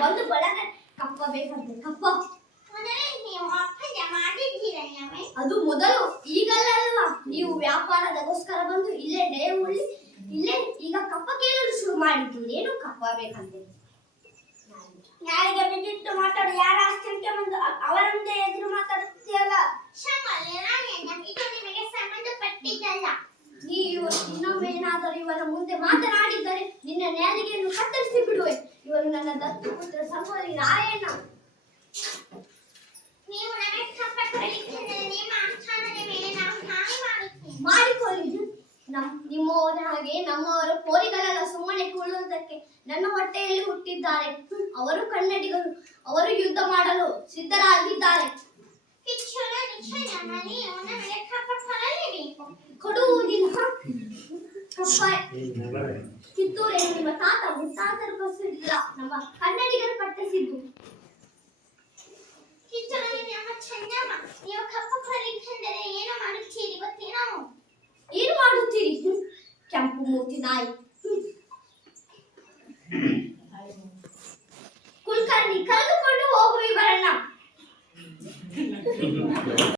ಬಂದು ಬಳಗ ಕಪ್ಪ ಬೇಕಂತೆ ಕಪ್ಪ ಅದು ಮೊದಲು ಈಗಲ್ಲ ಅಲ್ವಾ ನೀವು ವ್ಯಾಪಾರದಗೋಸ್ಕರ ಬಂದು ಇಲ್ಲೇ ನೇವುಳ್ಳಿ ಇಲ್ಲೇ ಈಗ ಕಪ್ಪ ಕೇಳಲು ಶುರು ಮಾಡಿದ್ದೀರಿ ಏನು ಕಪ್ಪ ಬೇಕಂತೆ ಯಾರಿಗೆ ಬಿಟ್ಟು ಮಾತಾಡು ಯಾರ ಆಸ್ತಿಗೆ ಬಂದು ಅವರ ಮುಂದೆ ಎದುರು ಮಾತಾಡುತ್ತೀಯಲ್ಲ ಇದು ನಿಮಗೆ ಸಂಬಂಧಪಟ್ಟಿದ್ದಲ್ಲ ನೀವು ಇನ್ನೊಮ್ಮೆ ಏನಾದರೂ ಇವರ ಮುಂದೆ ಮಾತನಾಡಿದ್ದರೆ ನಿನ್ನ ನ್ಯಾಲಿಗೆಯನ್ನು ಕತ್ತರಿಸಿ ಬಿಡುವೆ ಇವರು ನನ್ನ ದತ್ತು ಪುತ್ರ ಸಂಗೊಳ್ಳಿ ರಾಯಣ್ಣ ನೀವು ನನಗೆ ಕಪ್ಪಳಿಸಿದರೆ ನಿಮ್ಮ ಆಸ್ಥಾನದ ಮೇಲೆ ನಾವು ಹಾನಿ ಮಾಡುತ್ತೇವೆ ಮಾಡಿಕೊಳ್ಳಿ ನಿಮ್ಮವರ ಹಾಗೆ ನಮ್ಮವರ ಕೋರಿಗಳೆಲ್ಲ ಸುಮ್ಮನೆ ಕೂಳುವುದಕ್ಕೆ ನನ್ನ ಹೊಟ್ಟೆಯಲ್ಲಿ ಹುಟ್ಟಿದ್ದಾರೆ ಅವರು ಕನ್ನಡಿಗರು ಅವರು ಯುದ್ಧ ಮಾಡಲು ಸಿದ್ಧರಾಗಿದ್ದಾರೆ ಕೊಡುವುದಿಲ್ಲ ಕಿತ್ತೂರೇನು ನಿಮ್ಮ ತಾತ ಮುತ್ತಾತರು ಕಸಿದಿಲ್ಲ ನಮ್ಮ ಕನ್ನಡಿಗರು ಕಟ್ಟಿಸಿದ್ದು ನೀವು ಕಪ್ಪ ಕಳಿಸಿದರೆ ಏನು ಮಾಡುತ್ತೀರಿ ಗೊತ್ತೇನೋ ಏನು ಮಾಡುತ್ತೀರಿ ಕೆಂಪು ಮೂತಿ ನಾಯಿ ಕುಲಕರ್ಣಿ